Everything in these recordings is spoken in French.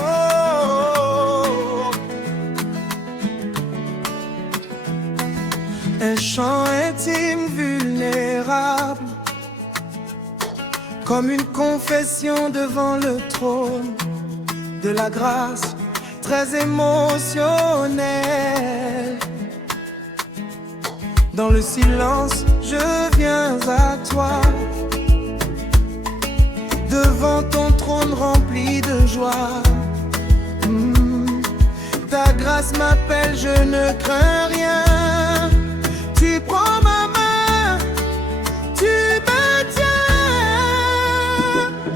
Oh. Un chant intime, vulnérable, comme une confession devant le trône de la grâce, très émotionnel. Dans le silence, je viens à toi, devant ton trône rempli de joie. Ta grâce m'appelle, je ne crains rien. Tu prends ma main, tu me tiens.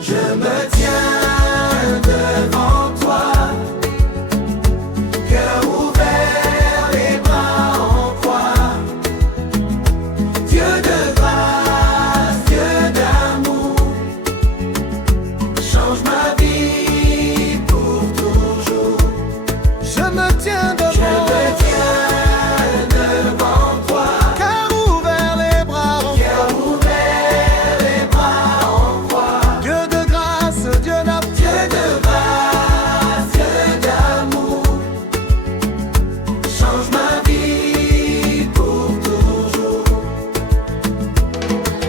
Je me tiens devant toi, cœur ouvert, les bras en croix. Dieu de grâce, Dieu d'amour, change ma vie pour toujours. Je me tiens devant toi, cœur ouvert, les bras en croix. Dieu de grâce, Dieu d'amour, change ma vie pour toujours.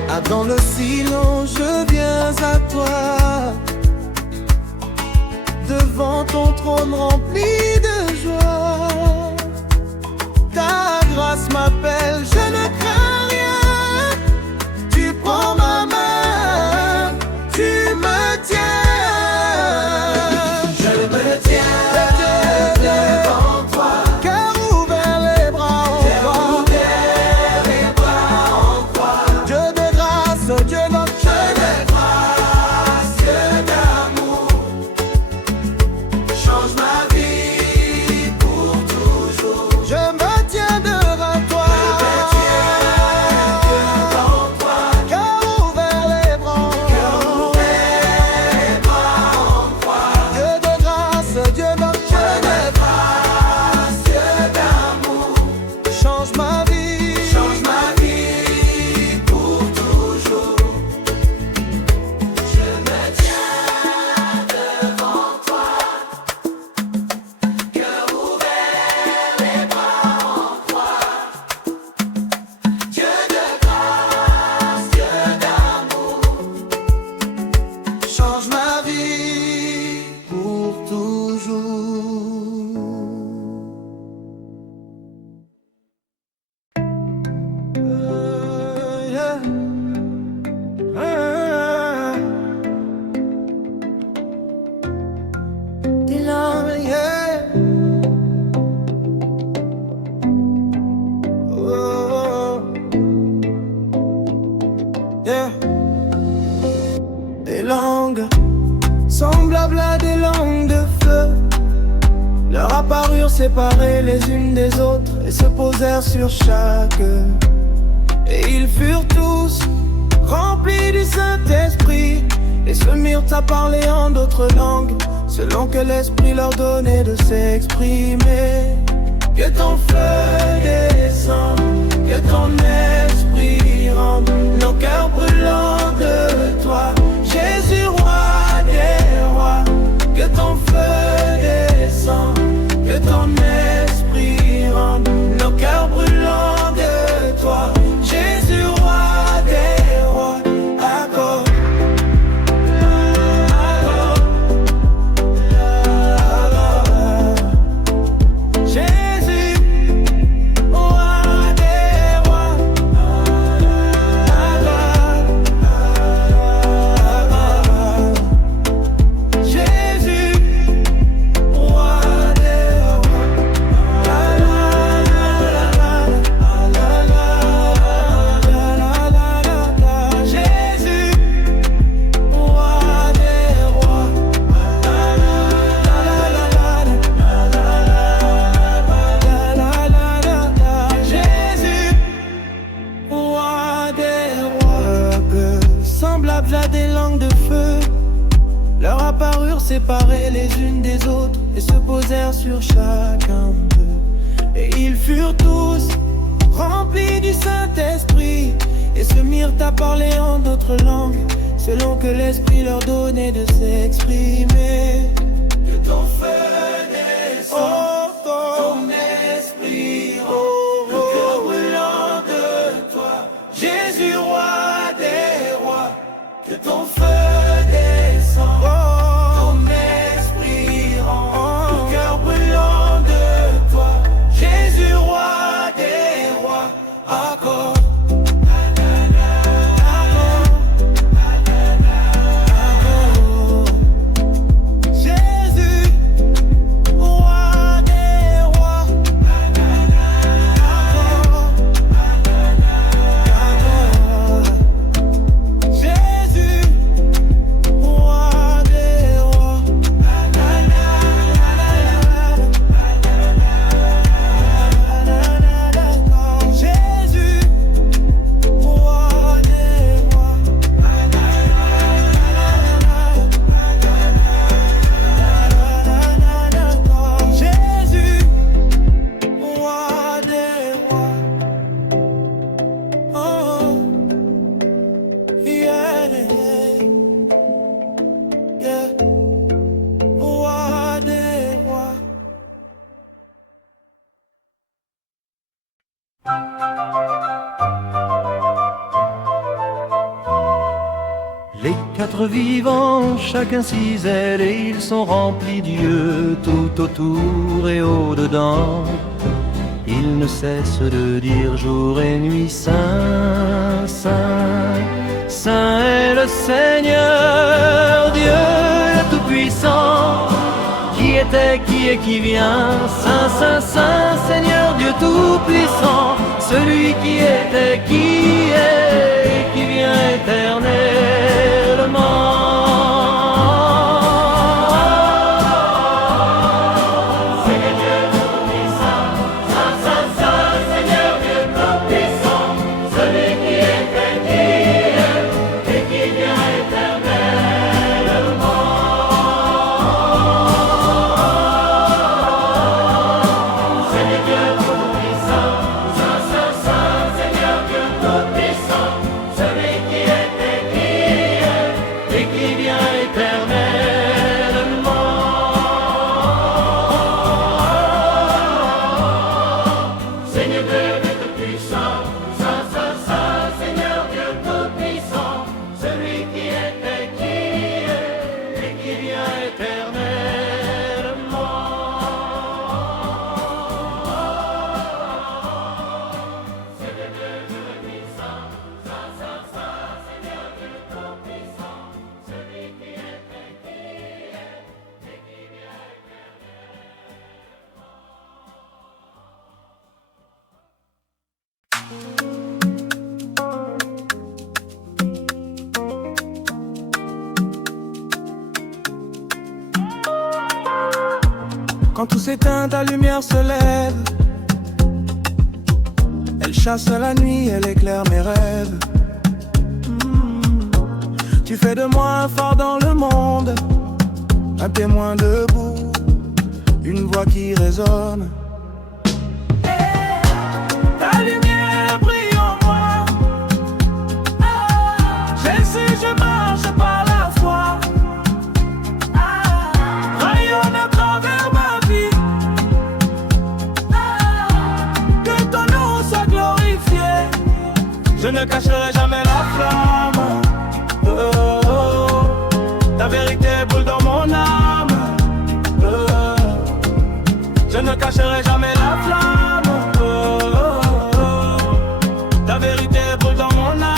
Ah, dans le silence, je viens à toi, devant ton trône rempli de joie. Ta grâce m'appelle, je ne crains rien. Tu prends ma main, tu me tiens. Je me tiens devant toi, cœur ouvert, les bras en croix. Dieu de grâce, Dieu d'amour, change ma vie pour toujours. Je me tiens devant toi, cœur ouvert, les bras en croix. Dieu de grâce, Dieu d'amour, change ma vie pour toujours. Je me tiens devant toi, cœur ouvert, les bras en croix. Dieu de grâce, Dieu d'amour, change ma vie pour toujours. Yeah. Dylan, yeah. Oh, yeah. Des langues semblables à des langues de feu, leur apparurent séparées les unes des autres et se posèrent sur chaque. Et ils furent tous remplis du Saint-Esprit et se mirent à parler en d'autres langues, selon que l'Esprit leur donnait de s'exprimer. Que ton feu descende, que ton esprit rende nos cœurs brûlants de toi, Jésus, roi des rois. Que ton feu descende, que ton esprit rende nos cœurs brûlants de toi, Jésus, roi des rois. Accorde. Jésus, roi des rois. séparés les unes des autres et se posèrent sur chacun d'eux. Et ils furent tous remplis du Saint-Esprit et se mirent à parler en d'autres langues selon l'Esprit leur donnait de s'exprimer. Que ton feu descende, ton esprit, le cœur brûlant de toi, Jésus, roi des rois. Que ton feu descende, ton esprit rend, le cœur brûlant de toi, Jésus, roi des rois. Accorde. Les quatre vivants, chacun six ailes, et ils sont remplis d'yeux tout autour et au-dedans. Ils ne cessent de dire jour et nuit, Saint, Saint, Saint est le Seigneur, Dieu le Tout-Puissant, qui était, qui est, qui vient. Saint, Saint, Saint, Seigneur Dieu Tout-Puissant, celui qui était, qui est, et qui vient éternellement. Seigneur Dieu Tout-Puissant, Saint, Saint, Saint, Seigneur Dieu Tout-Puissant, celui qui était, qui est, et qui vient éternellement. Seigneur Dieu Tout-Puissant, Saint, Saint, Saint, Seigneur Dieu Tout-Puissant, celui qui était, qui est, et qui vient éternellement. Seigneur Dieu Tout-Puissant, Saint, Saint, Saint, Seigneur Dieu Tout-Puissant, celui qui était, qui est, et qui vient éternellement. Seigneur Dieu Tout-Puissant, Saint, Saint, Saint, Seigneur Dieu Tout-Puissant, celui qui était, qui est, et qui vient Quand tout s'éteint, ta lumière se lève. Elle chasse la nuit, elle éclaire mes rêves. Tu fais de moi un phare dans le monde, un témoin debout, une voix qui résonne. Ta lumière brille en moi. Jésus, je marche par la foi. Rayonne à travers ma vie. Que ton nom soit glorifié. Je ne cacherai jamais la flamme. Ta vérité brûle dans mon âme. Je ne cacherai jamais la flamme. Ta vérité brûle dans mon âme.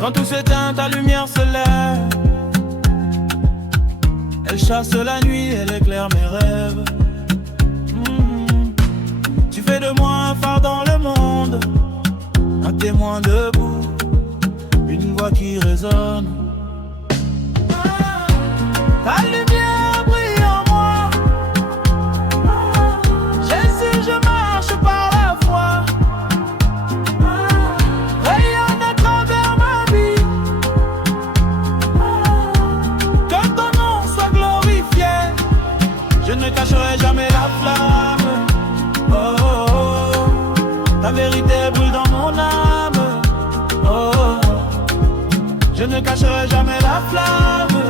Quand tout s'éteint, ta lumière se lève. Elle chasse la nuit, elle éclaire mes rêves. Tu fais de moi un phare dans le monde, un témoin debout, une voix qui résonne. Ta lumière brille en moi. Jésus, je ne cacherai jamais la flamme.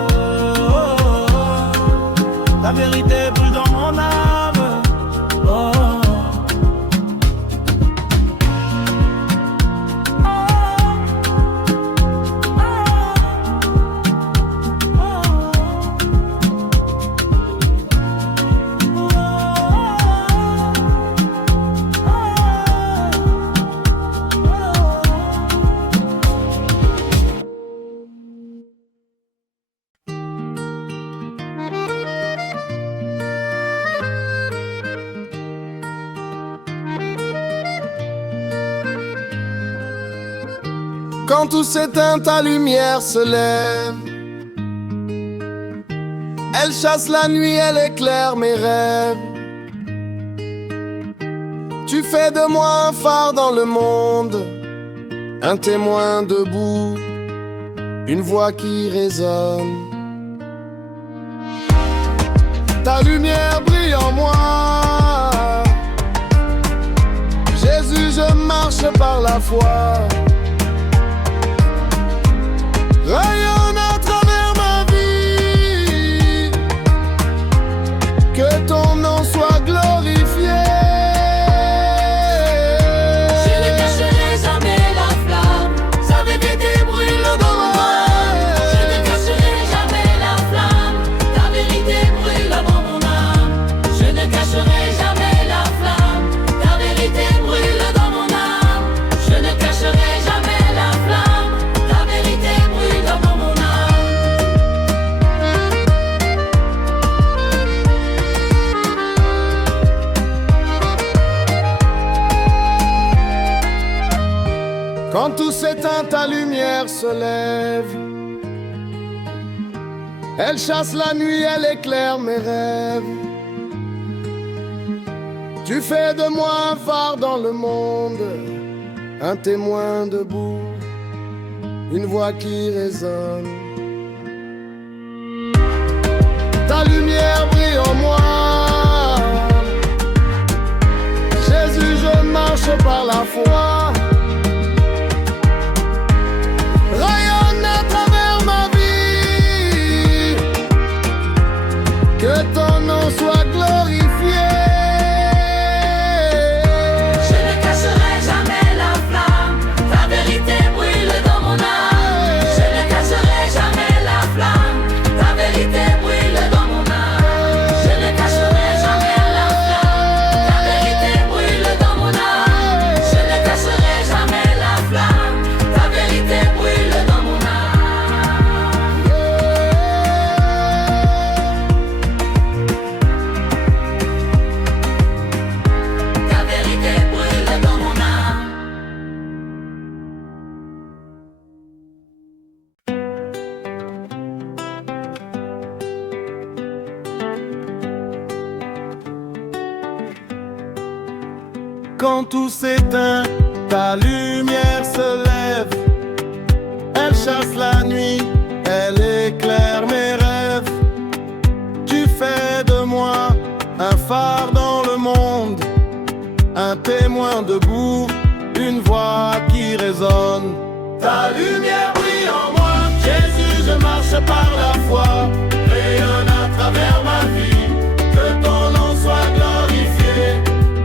Ta vérité brûle dans mon âme. Oh. Quand tout s'éteint, ta lumière se lève. Elle chasse la nuit, elle éclaire mes rêves. Tu fais de moi un phare dans le monde, un témoin debout, une voix qui résonne. Ta lumière brille en moi. Jésus, je marche par la foi. Rayonne à travers ma vie, que ton nom soit glorifié. Je ne cacherai jamais la flamme, sa vérité brûle dans moi. Je ne cacherai jamais la flamme, ta vérité brûle dans mon âme. Je ne cacherai jamais la flamme, ta vérité brûle dans mon âme. Je ne cacherai jamais la flamme, ta vérité brûle dans mon âme. Quand tout s'éteint, ta lumière se lève. Elle chasse la nuit, elle éclaire mes rêves. Tu fais de moi un phare dans le monde, un témoin debout, une voix qui résonne. Ta lumière brille en moi. Jésus, je marche par la foi. Rayonne à travers ma vie, que ton nom soit glorifié. Je ne cacherai jamais la flamme, ta vérité brûle dans mon âme. Je ne cacherai jamais la flamme, ta vérité brûle dans mon âme. Je ne cacherai jamais la flamme, ta vérité brûle dans mon âme. Je ne cacherai jamais la flamme, ta vérité brûle dans mon âme. Ta vérité brûle dans mon âme. Quand tout s'éteint, ta lumière se lève. Elle chasse la nuit, elle éclaire mes rêves. Tu fais de moi un phare dans le monde, un témoin debout, une voix qui résonne. Ta lumière brille en moi, Jésus, je marche par la foi. Rayonne à travers ma vie, que ton nom soit glorifié.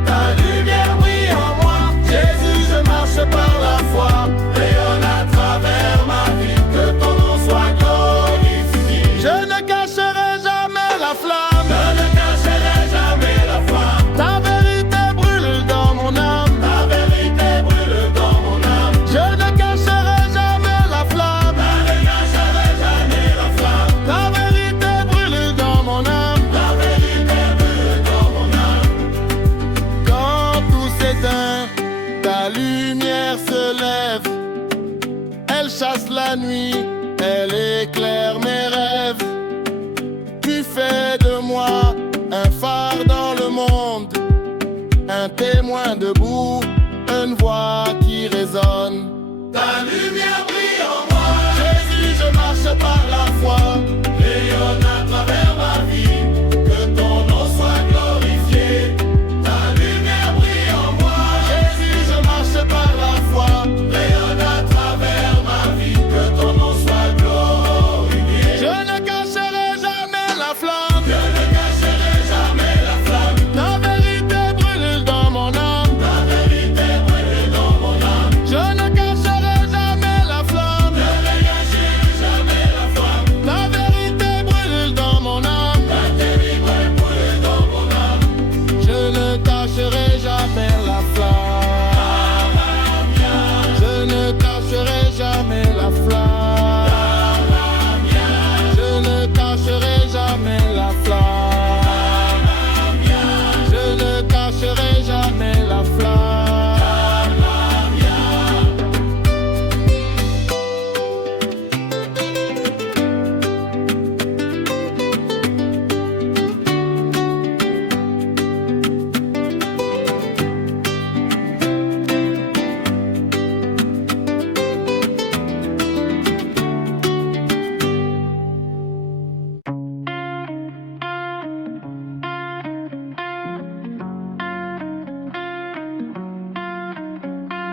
Ta lumière brille en moi, Jésus, je marche par la foi. Rayonne à travers ma vie, que ton nom soit glorifié. Je ne cacherai jamais la flamme, je ne cacherai jamais la flamme. Ta vérité brûle dans mon âme, ta vérité brûle dans mon âme. Je ne cacherai jamais la flamme, je ne cacherai jamais la flamme. Ta vérité brûle dans mon âme, ta vérité brûle dans mon âme. Quand tout s'éteint, ta lumière se lève. Elle chasse la nuit, elle éclaire mes rêves. Tu fais de moi un phare dans le monde, un témoin debout, une voix qui résonne. Ta lumière brille en moi, Jésus, je marche par la foi. Rayonne à travers ma vie, que ton nom soit glorifié. Ta lumière brille en moi, Jésus, je marche par la foi. Rayonne à travers ma vie, que ton nom soit glorifié.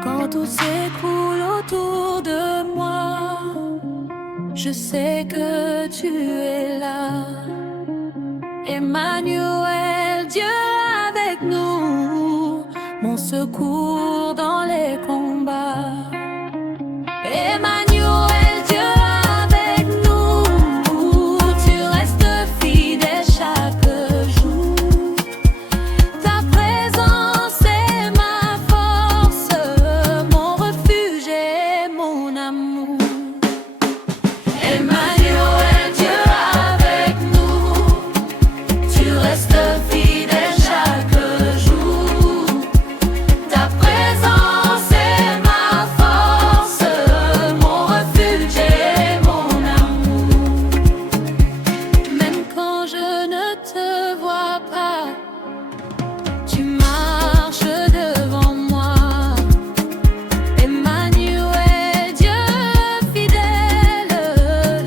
Quand tout s'écroule autour de moi, je sais que tu es là. Emmanuel, Dieu avec nous, mon secours dans les combats. Emmanuel, Dieu avec nous, tu restes fidèle chaque jour. Ta présence est ma force, mon refuge et mon amour. Emmanuel, Dieu avec nous, tu restes fidèle chaque jour. Ta présence est ma force, mon refuge et mon amour. Même quand je ne te vois pas, tu marches devant moi. Emmanuel, Dieu fidèle,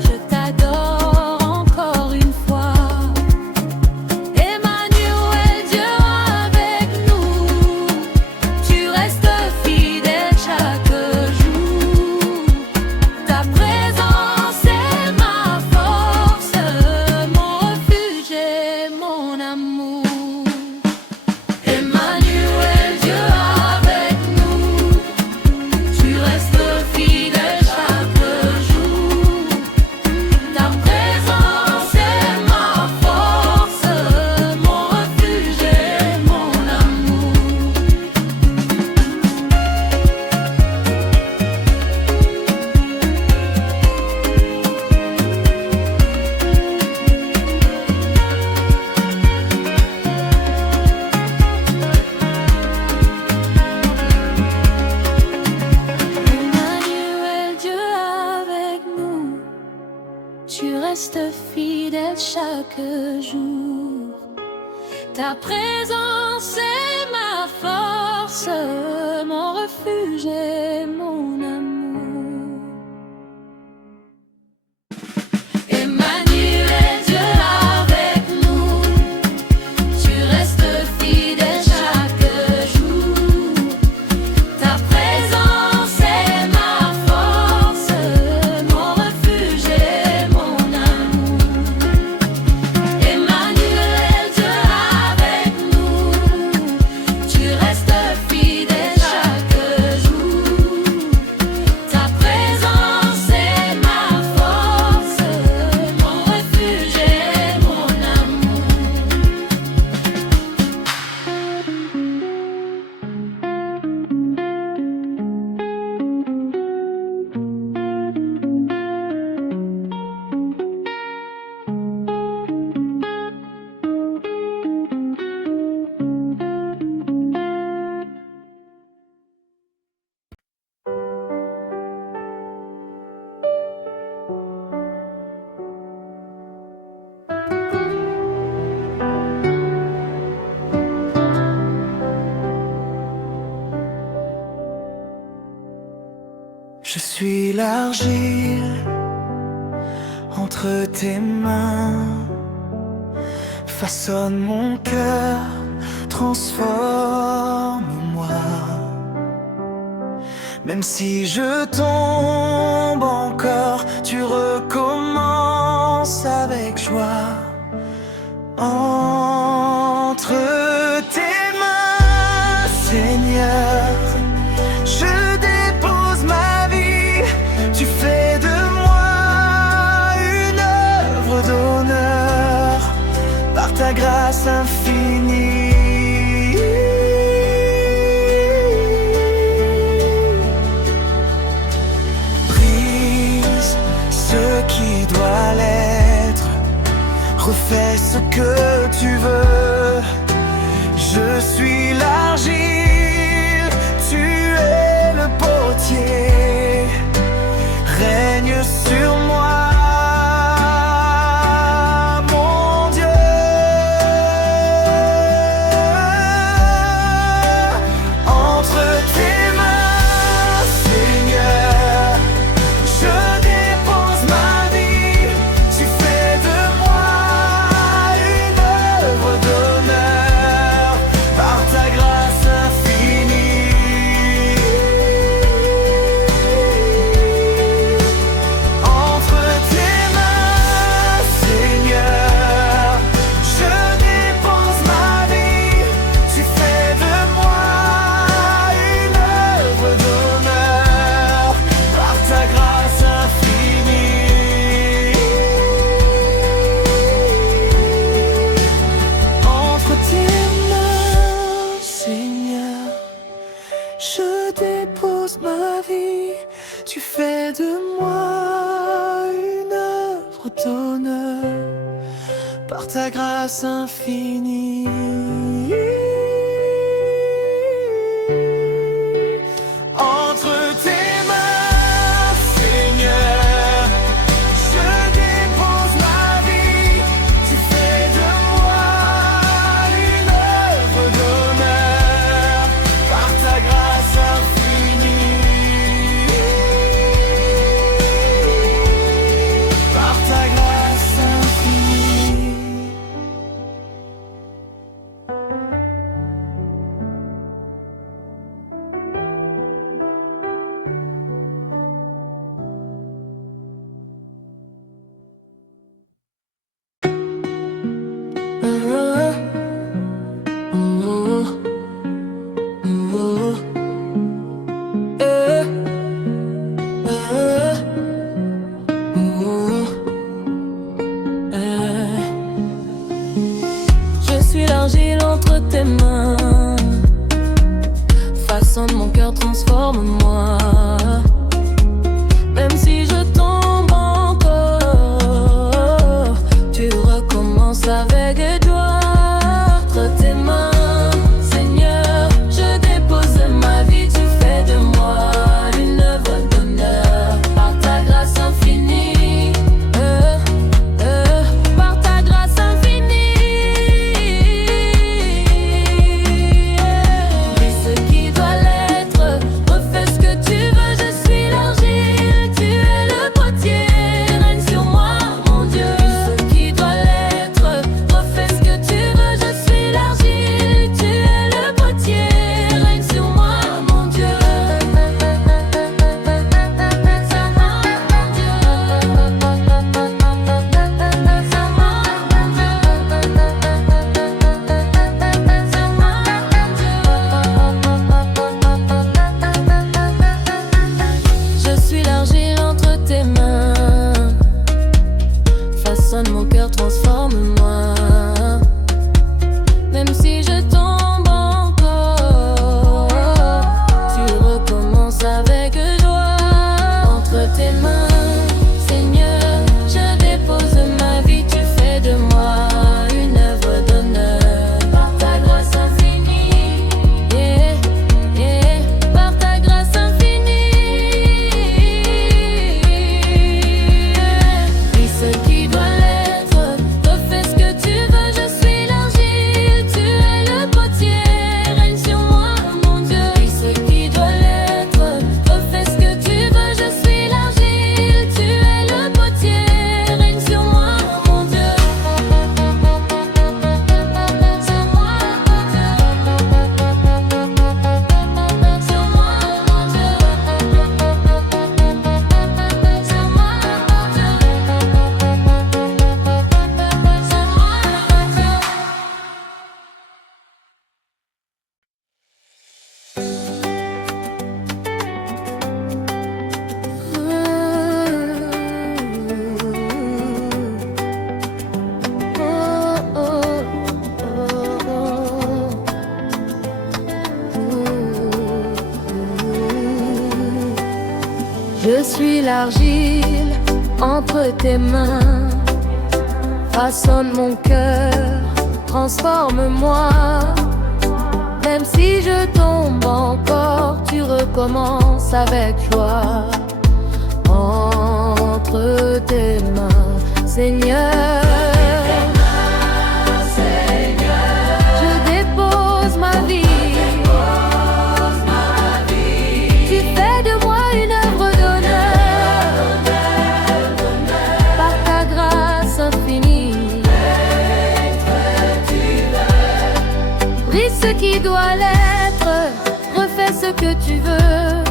je t'adore encore une fois. Emmanuel, Dieu avec nous, tu restes fidèle chaque jour. Ta présence est ma force, mon refuge et mon amour. Emmanuel, Dieu avec nous, tu restes fidèle chaque jour. Ta présence est ma force, mon refuge et mon amour. Emmanuel, Dieu avec nous, tu restes fidèle chaque jour. Ta présence est ma force, mon refuge et mon amour. Emmanuel, Dieu avec nous, tu restes fidèle chaque jour. Ta présence est ma force, mon refuge et mon amour. Emmanuel, Dieu avec nous, tu restes fidèle chaque jour. Ta présence est ma force, mon refuge et mon amour. Je suis l'argile entre tes mains. Façonne mon cœur, transforme-moi. Même si je tombe encore, tu recommences avec joie. Entre tes mains, Seigneur, je dépose ma vie. Tu fais de moi une œuvre d'honneur par ta grâce infinie. Brise ce qui doit l'être, refais ce que tu veux. Je suis l'argile, tu es le potier. Règne sur moi, mon Dieu. dépose ma vie, tu fais de moi une œuvre d'honneur par ta grâce infinie. Entre tes mains, Seigneur, je dépose ma vie, tu fais de moi une œuvre d'honneur par ta grâce infinie. Par ta grâce infinie. Je suis l'argile entre tes mains, façonne mon cœur, transforme-moi. Même si je tombe encore, tu recommences avec joie. Entre tes mains, Seigneur, je dépose ma vie, tu fais de moi une œuvre d'honneur par ta grâce infinie. Par ta grâce infinie. Dis ce qui doit l'être, refais ce que tu veux, je suis l'argile, tu es le potier, règne sur moi, mon Dieu. Dis ce qui doit l'être, refais ce que tu veux, je suis l'argile, tu es le potier, règne sur moi, mon Dieu. Je suis l'argile entre tes mains, façonne mon cœur, transforme-moi. Même si je tombe encore, tu recommences avec joie. Entre tes mains, Seigneur, je dépose ma vie, tu fais de moi une œuvre d'honneur par ta grâce infinie. Par ta grâce infinie. Dis ce qui doit l'être, refais ce que tu veux, je suis l'argile, tu es le potier, règne sur moi, mon Dieu. Dis ce qui doit l'être, refais ce que tu veux, je suis l'argile, tu es le potier, règne sur moi, mon Dieu. Sur moi, mon Dieu. Sur moi, mon Dieu. Sur moi, mon Dieu. Je suis l'argile entre tes mains, façonne mon cœur, transforme-moi. Même si je tombe encore, tu recommences avec joie. Entre tes mains, Seigneur, je dépose ma vie. Tu fais de moi une œuvre d'honneur par ta grâce infinie. Brise ce qui doit l'être, refais ce que tu veux.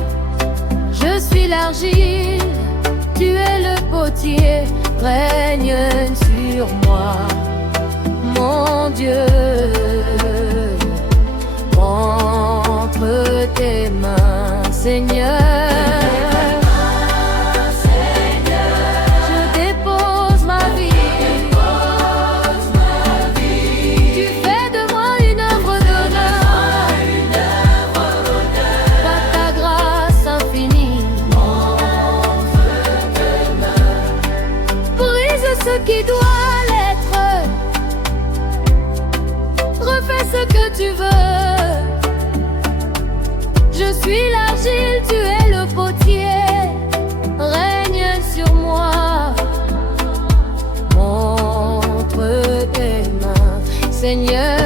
Je suis l'argile, tu es le potier, règne sur moi, mon Dieu. Entre tes mains, Seigneur, je dépose ma vie. Tu fais de moi une œuvre d'honneur par ta grâce. suis l'argile, tu es le potier. Règne sur moi. Montre tes mains, Seigneur.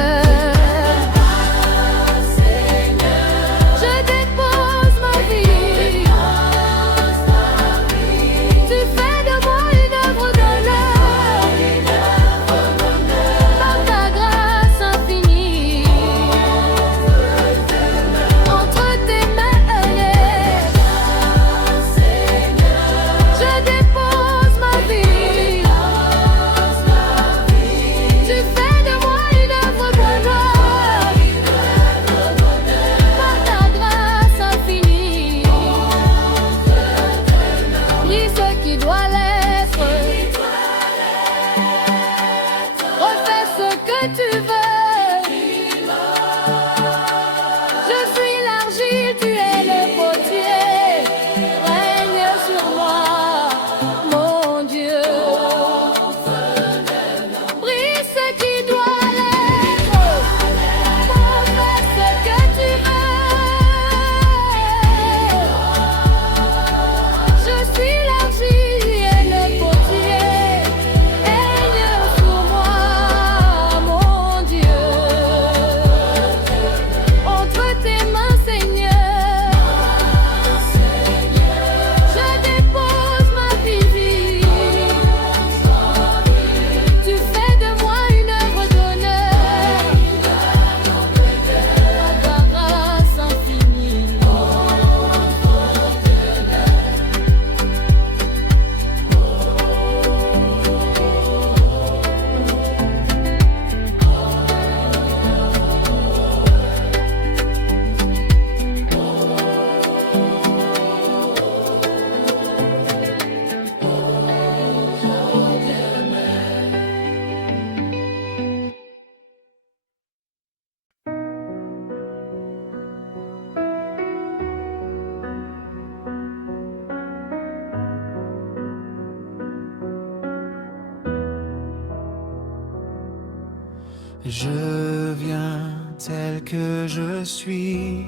Je viens tel que je suis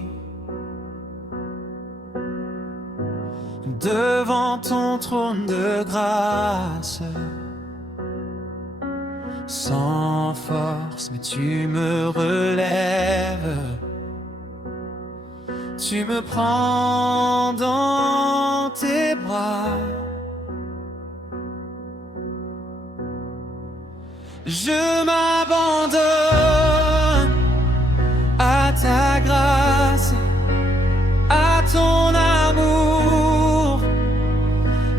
devant ton trône de grâce, sans force, mais tu me relèves, tu me prends dans tes bras. Je m'abandonne à ta grâce, à ton amour,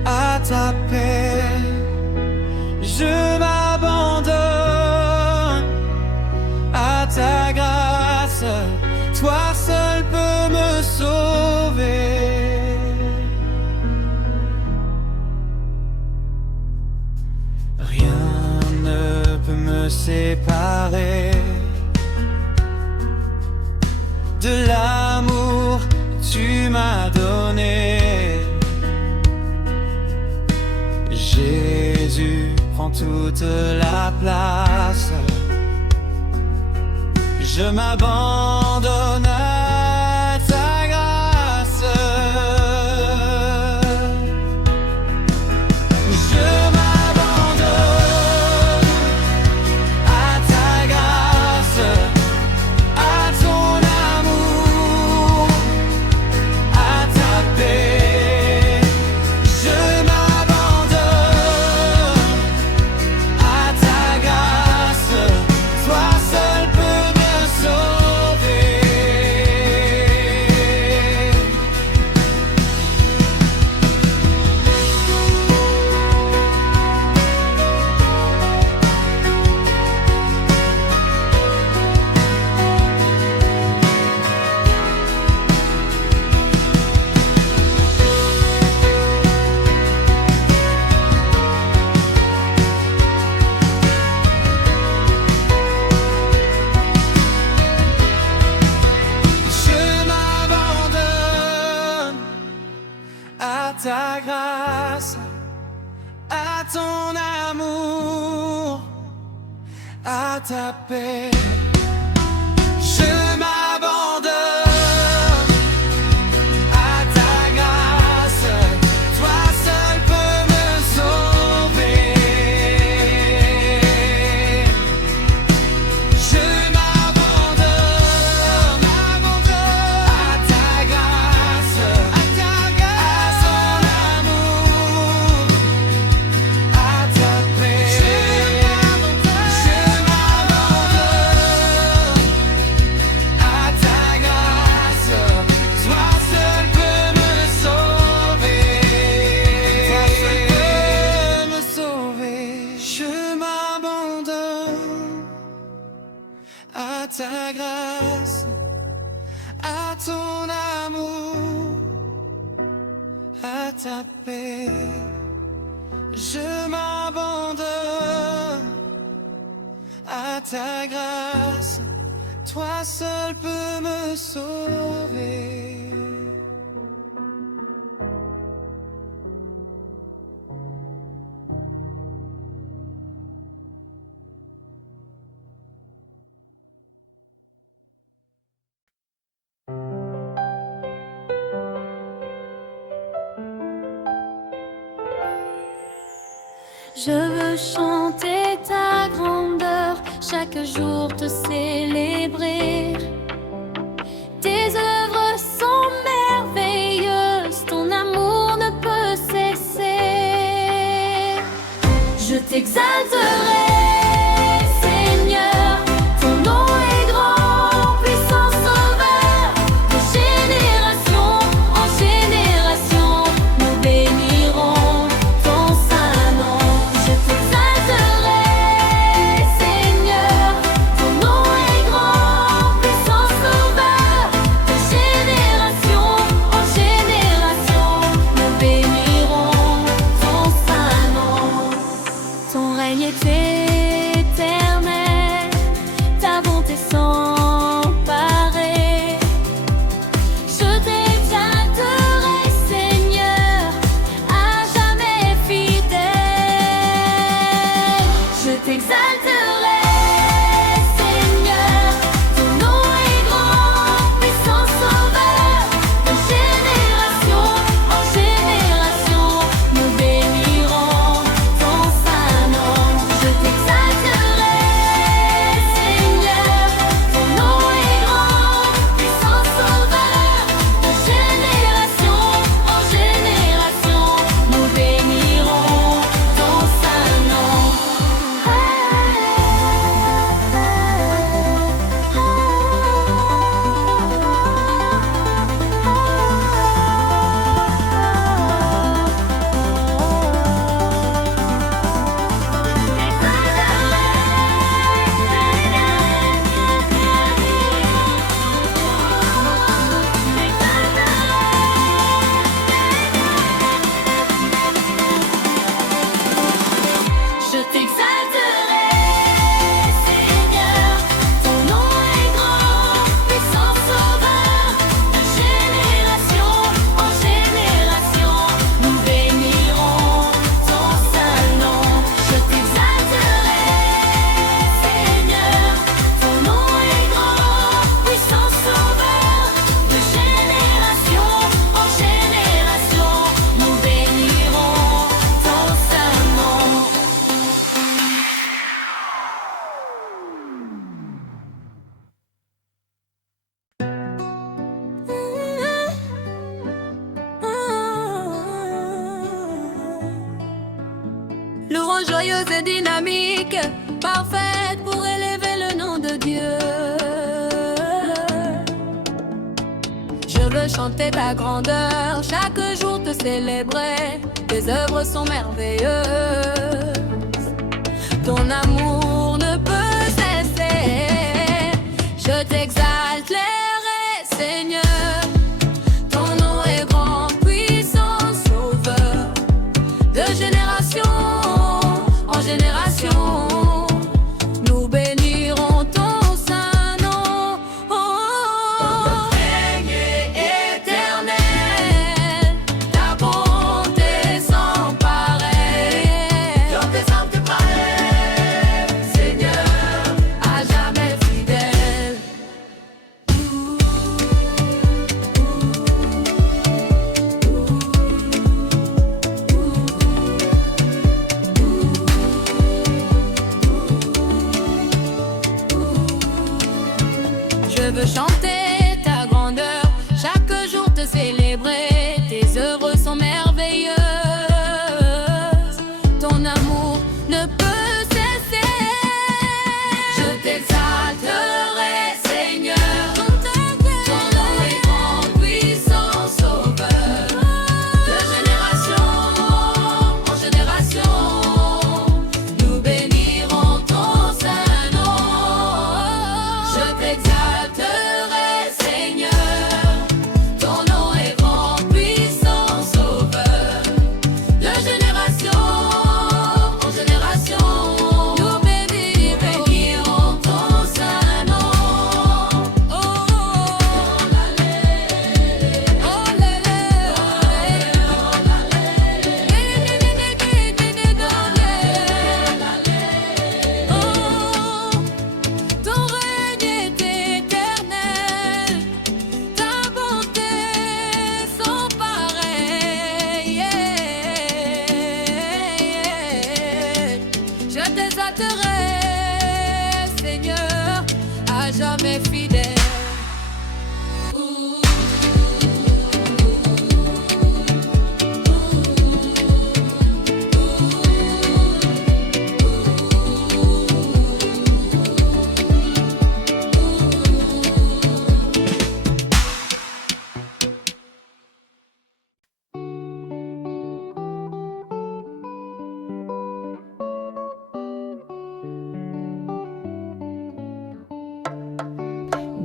à ta paix. Je m'abandonne à ta grâce, toi seul peux me sauver. Me séparer de l'amour que tu m'as donné. Jésus prend toute la place. Je m'abandonne à ta grâce. Ta grâce, à ton amour, à ta paix. Je m'abandonne ta paix. Je m'abandonne à ta grâce, toi seul peux me sauver. Je veux chanter ta grandeur, chaque jour te célébrer. Tes œuvres sont merveilleuses, ton amour ne peut cesser. Je t'exalterai, Seigneur, ton nom est grand, puissant sauveur. De génération en génération, nous bénirons ton saint nom. Je t'exalterai, Seigneur, ton nom est grand, puissant sauveur. De génération en génération, nous bénirons ton saint nom. Ton règne est éternel, ta bonté sans pareil. Je t'exalterai, Seigneur, à jamais fidèle. Je t'exalterai, Seigneur, ton nom est grand, puissant sauveur. De génération en génération, nous bénirons ton saint nom. Je t'exalterai, Seigneur, ton nom est grand, puissant sauveur. De génération en génération, nous bénirons ton saint nom. Je t'exalterai, Seigneur, ton nom est grand, puissant sauveur. De génération en génération, nous bénirons ton saint nom. Je t'exalterai, Seigneur, ton nom est grand, puissant sauveur. De génération en génération, nous bénirons ton saint nom. Louange joyeuse et dynamique, parfaite pour élever le nom de Dieu. Je veux chanter ta grandeur, chaque jour te célébrer. Tes œuvres sont merveilleuses, ton amour ne peut cesser. Je t'exalterai, Seigneur, ton nom est grand, puissant sauveur. De génération en génération, nous bénirons ton saint nom. Ton règne est éternel, ta bonté sans pareil. Dans tes saintes pareilles, Seigneur, à jamais fidèle.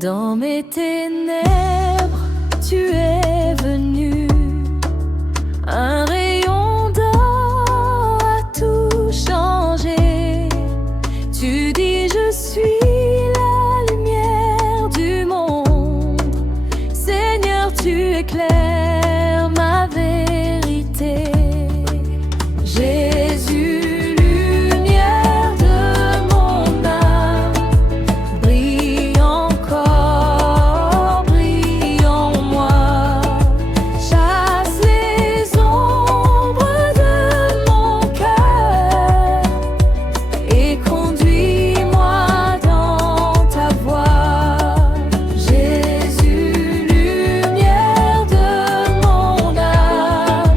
Dans mes ténèbres, tu es venu. Un rayon d'or a tout changé. Tu dis je suis la lumière du monde. Seigneur, tu éclaires ma vérité. Jésus, lumière de mon âme, brille encore, brille en moi. Chasse les ombres de mon cœur et conduis-moi dans ta voie. Jésus, lumière de mon âme,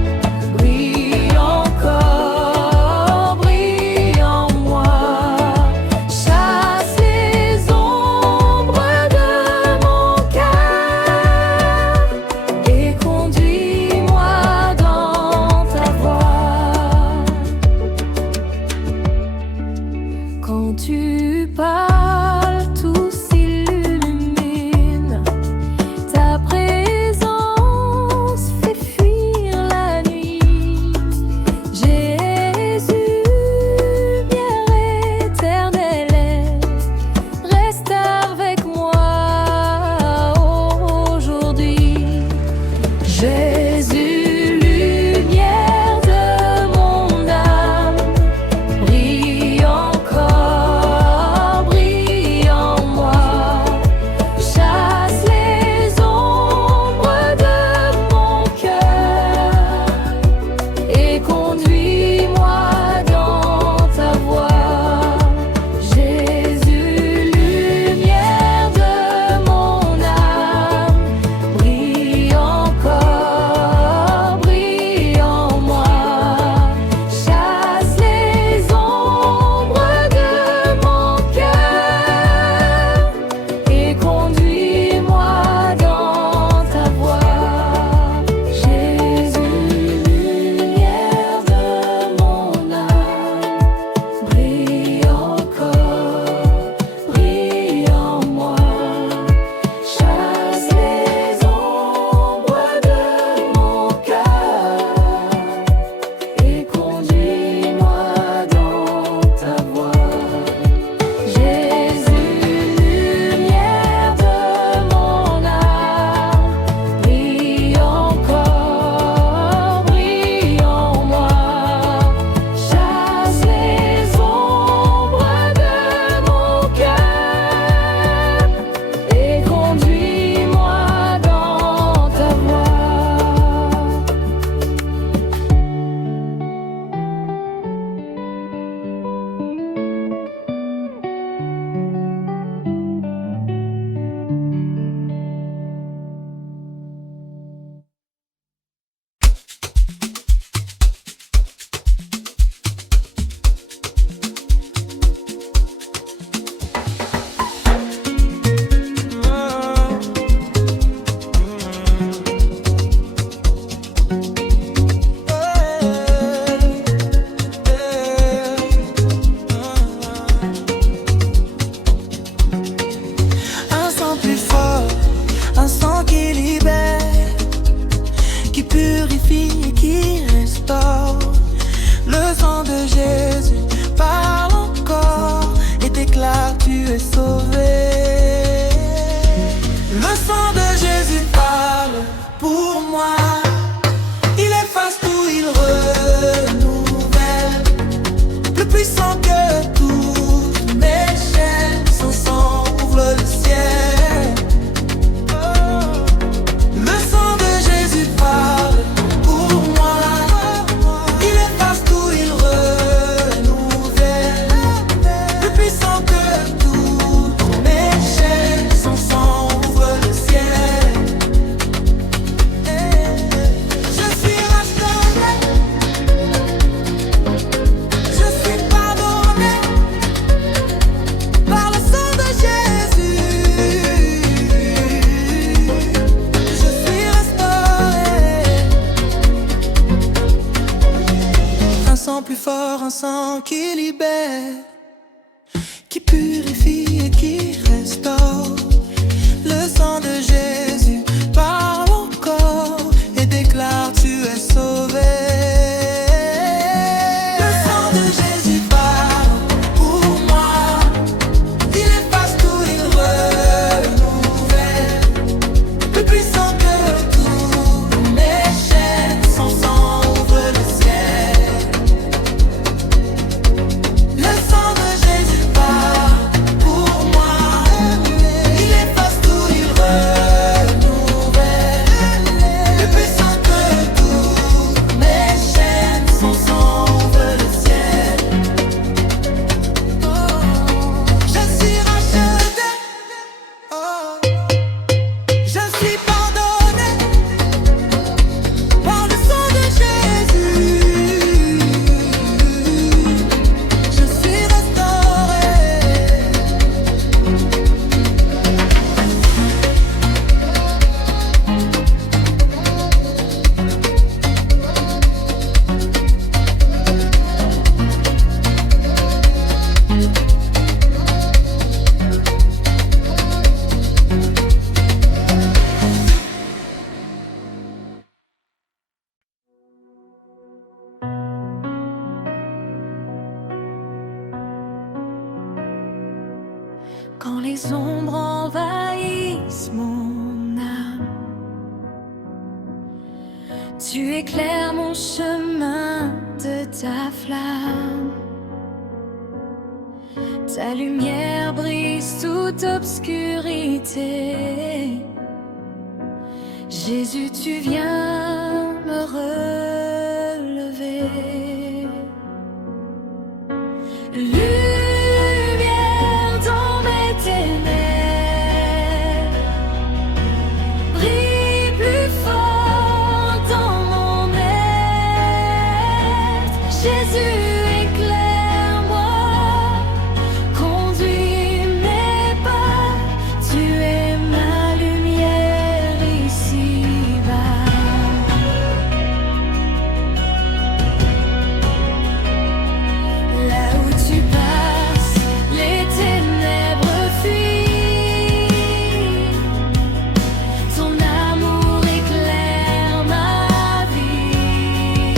brille encore, brille en moi. Chasse les ombres de mon cœur et conduis-moi dans ta voie. Quand tu parles, tout s'illumine. Ta présence fait fuir la nuit. Jésus, lumière éternelle, reste avec moi aujourd'hui. Jésus, lumière de mon âme, brille encore, brille en moi. Chasse les ombres de mon cœur et conduis-moi dans ta voie. Jésus, lumière de mon âme, brille encore, brille en moi. Chasse les ombres de mon cœur et conduis-moi dans ta voie. Jésus, lumière de mon âme, brille encore, brille en moi. Chasse les ombres de mon cœur et conduis-moi dans ta voie. Jésus, lumière de mon âme, brille encore, brille en moi. Chasse les ombres de mon cœur et conduis-moi dans ta voie. Un sang plus fort, un sang qui libère, qui purifie et qui restaure. Le sang de Jésus parle encore et déclare tu es sauvé. Le sang de Jésus parle pour moi. Il efface tout, il renouvelle. Plus puissant que toutes mes chaînes, son sang ouvre le ciel. Le sang de Jésus parle pour moi. Il efface tout, il renouvelle. Plus puissant que toutes mes chaînes, son sang ouvre le ciel. Je suis restauré, je suis pardonné par le sang de Jésus. Je suis restauré. Un sang plus fort, un sang qui libère, qui purifie et qui restaure. les ombres envahissent mon âme. Tu éclaires mon chemin de ta flamme. Ta lumière brise toute obscurité. Jésus, tu viens me relever. Lumière dans mes ténèbres, brille plus fort dans mon être. Jésus, éclaire-moi, conduis mes pas. Tu es ma lumière ici-bas. Là où tu passes, les ténèbres fuient. Ton amour éclaire ma vie.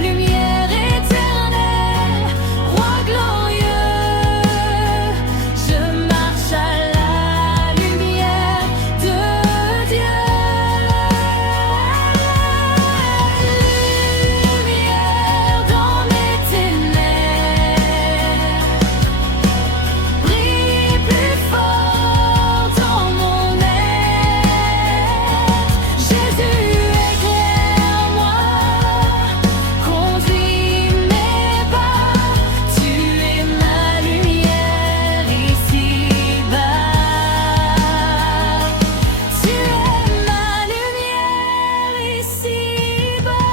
Lumière éternelle, roi glorieux, je marche à la lumière de Dieu. Lumière dans mes ténèbres, brille plus fort dans mon être. Jésus, éclaire-moi, conduis mes pas. Tu es ma lumière ici-bas. Tu es ma lumière ici-bas.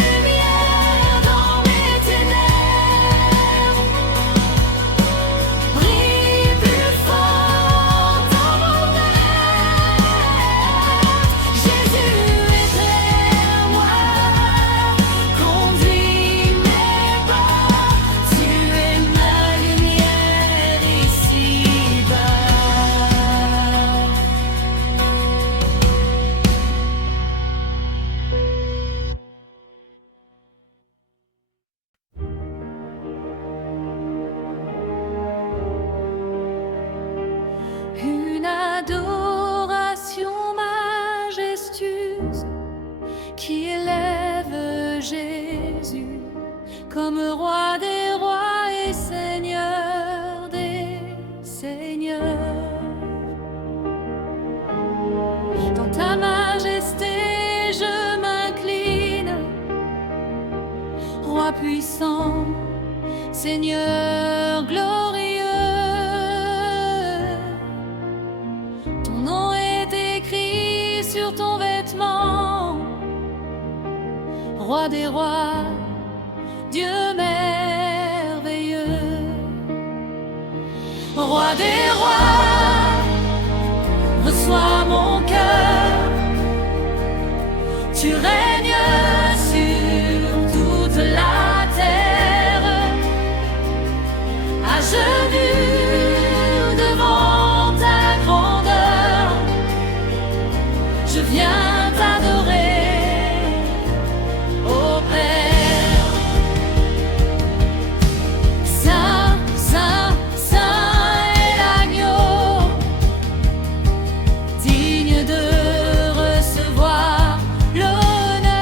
Lumière dans mes ténèbres, brille plus fort dans mon être. Jésus, éclaire-moi, conduis mes pas. Tu es ma lumière ici-bas. Une adoration majestueuse qui élève Jésus comme roi des rois et seigneur des seigneurs. Dans ta majesté je m'incline, roi puissant, Seigneur glorieux. Ton nom est écrit sur ton vêtement, roi des rois, Dieu merveilleux. Roi des rois, reçois mon cœur. Tu règnes sur toute la terre. À genoux devant ta grandeur, je viens t'adorer, ô Père. Saint, Saint, Saint est l'agneau, digne de recevoir l'honneur.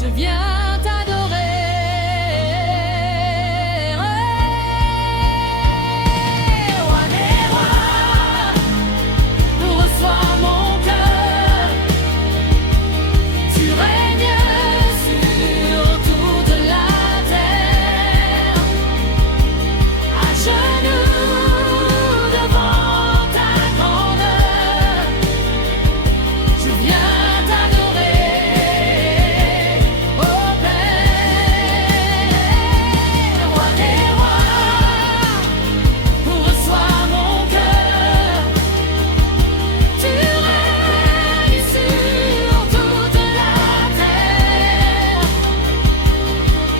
je viens t'adorer. Roi des rois, reçois mon cœur. Tu règnes sur toute la terre. À genoux devant ta grandeur, je viens t'adorer. Ô Père, Roi des rois, reçois mon cœur. Tu règnes sur toute la terre.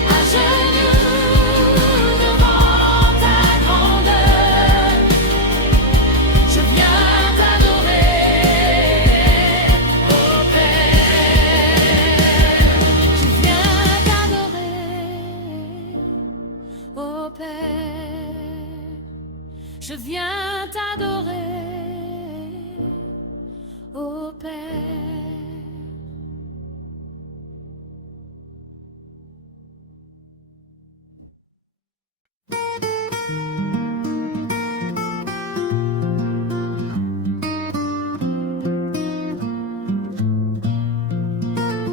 À genoux devant ta grandeur, je viens t'adorer. Ô Père, je viens t'adorer. Ô Père, je viens t'adorer. Ô Père.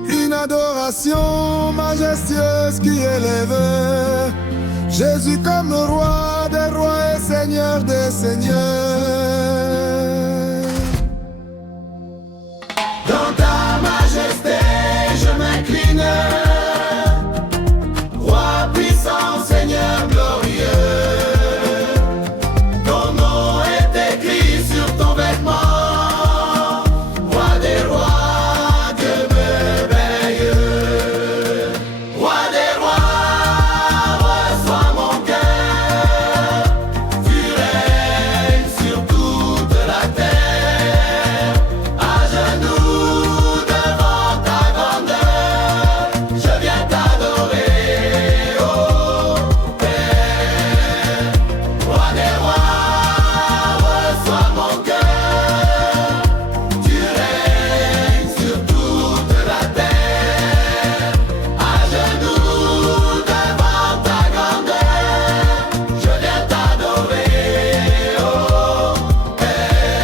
Une adoration majestueuse qui élève Jésus comme le roi des rois et seigneur des seigneurs. Dans ta majesté, je m'incline, roi puissant, seigneur glorieux. Ton nom est écrit sur ton vêtement, roi des rois, Dieu merveilleux. Roi des rois, reçois mon cœur. Tu règnes sur toute la terre. À genoux devant ta grandeur, je viens t'adorer, ô Père. Roi des rois, reçois mon cœur. Tu règnes sur toute la terre. À genoux devant ta grandeur, je viens t'adorer, ô Père.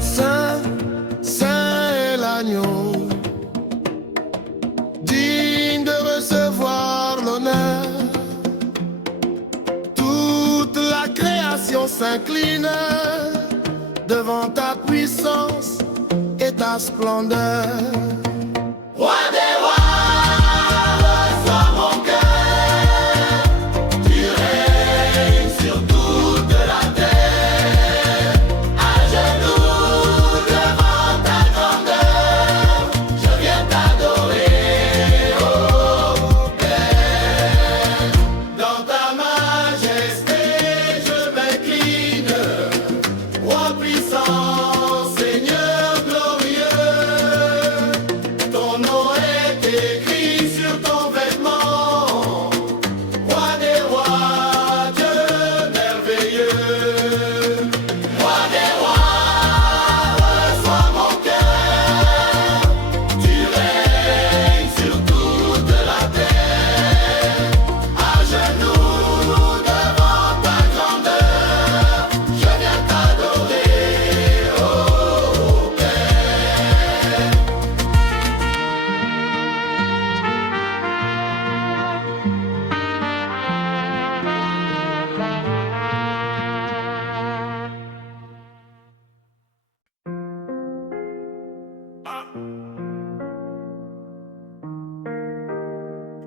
Saint, Saint est l'agneau, digne de recevoir l'honneur. Toute la création s'incline devant ta puissance et ta splendeur. Roi des rois, reçois mon cœur. Tu règnes sur toute la terre. À genoux devant ta grandeur, je viens t'adorer, ô Père. Dans ta majesté, je m'incline, roi puissant, seigneur glorieux. Ton nom est écrit sur ton vêtement, roi des rois, Dieu merveilleux. Roi des rois, reçois mon cœur. Tu règnes sur toute la terre. À genoux devant ta grandeur, je viens t'adorer, ô Père.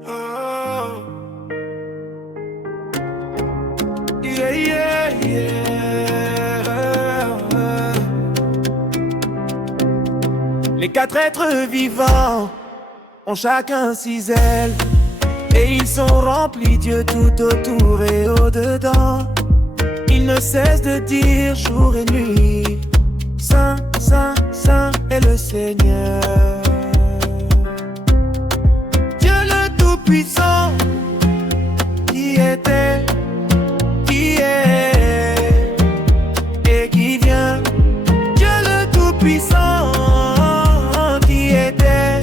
Oh. Yeah, yeah, yeah. Les quatre êtres vivants ont chacun six ailes, et ils sont remplis Dieu tout autour et au-dedans. Ils ne cessent de dire jour et nuit, Saint, Saint, Saint est le Seigneur. Dieu le Tout-Puissant, qui était, qui est et qui vient. Dieu le Tout-Puissant, qui était,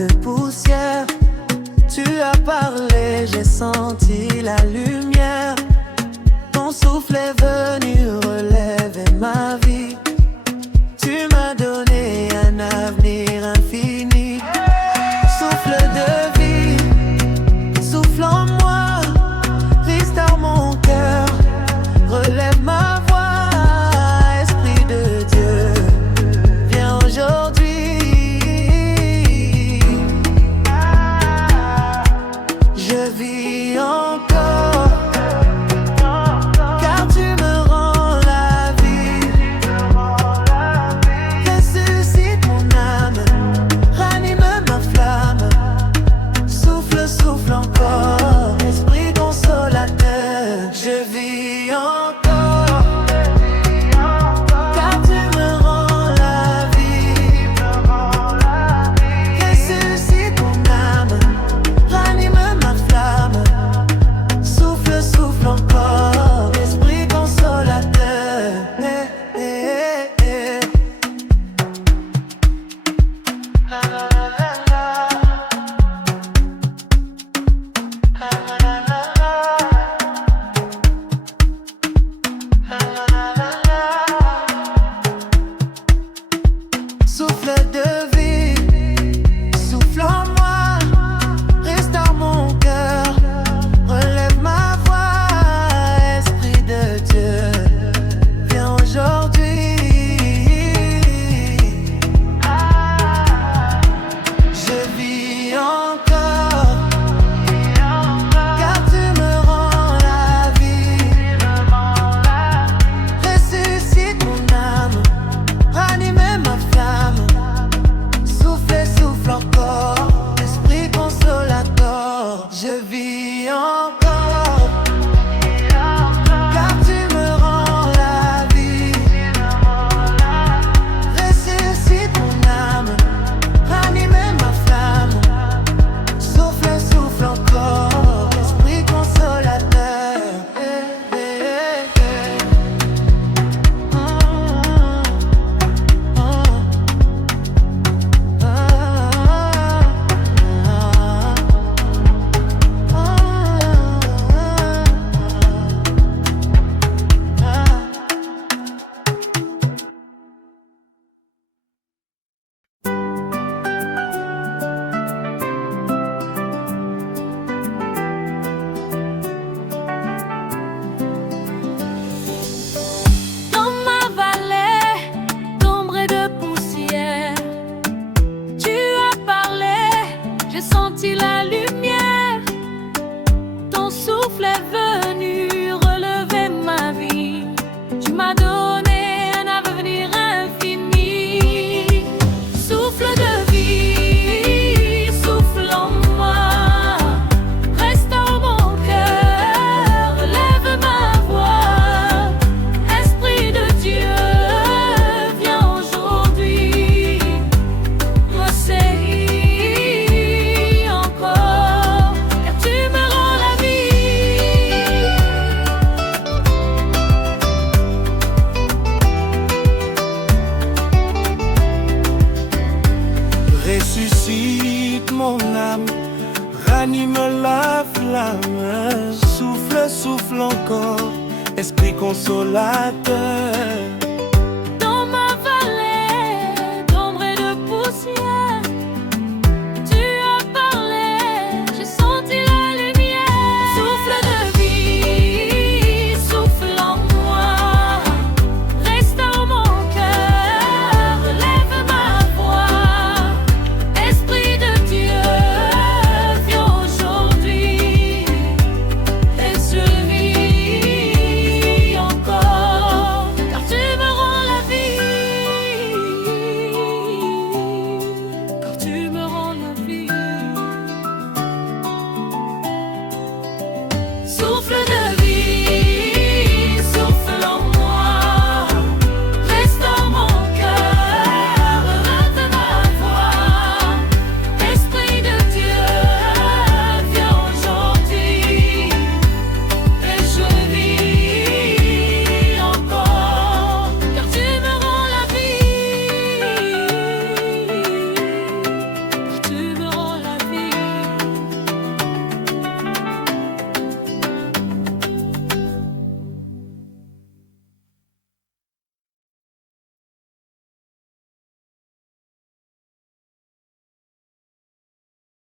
de poussière. Tu as parlé, j'ai senti la lumière. Ton souffle est venu relever ma vie. Tu m'as donné un avenir infini. Souffle de vie, souffle en moi, restaure mon cœur, relève ma voix. Esprit de Dieu, viens aujourd'hui. Je vis encore, car tu me rends la vie. Ressuscite mon âme, ranime ma flamme. Souffle, souffle encore, esprit consolateur. Je vis encore, car tu me rends la vie. Ressuscite mon âme, ranime ma flamme. Souffle, souffle encore, esprit consolateur. La, la, la, la, la. Souffle de vie, souffle en moi, restaure mon cœur, relève ma voix. Esprit de Dieu, viens aujourd'hui. Je vis encore, car tu me rends la vie. Ressuscite mon âme, ranime ma flamme. Souffle, souffle encore, esprit consolateur. Je vis encore, car tu me rends la vie. Ressuscite mon âme, ranime ma flamme. Souffle, souffle encore, esprit consolateur. Dans ma vallée d'ombre et de poussière, tu as parlé, j'ai senti la lumière. Ton souffle est venu relever ma vie. Tu m'as donné un avenir infini. Souffle de vie, souffle en moi, restaure mon cœur, relève ma voix. Esprit de Dieu, viens aujourd'hui. M'essaye encore, car tu me rends la vie. Ressuscite mon âme, ranime la flamme. Souffle, souffle encore, esprit consolateur.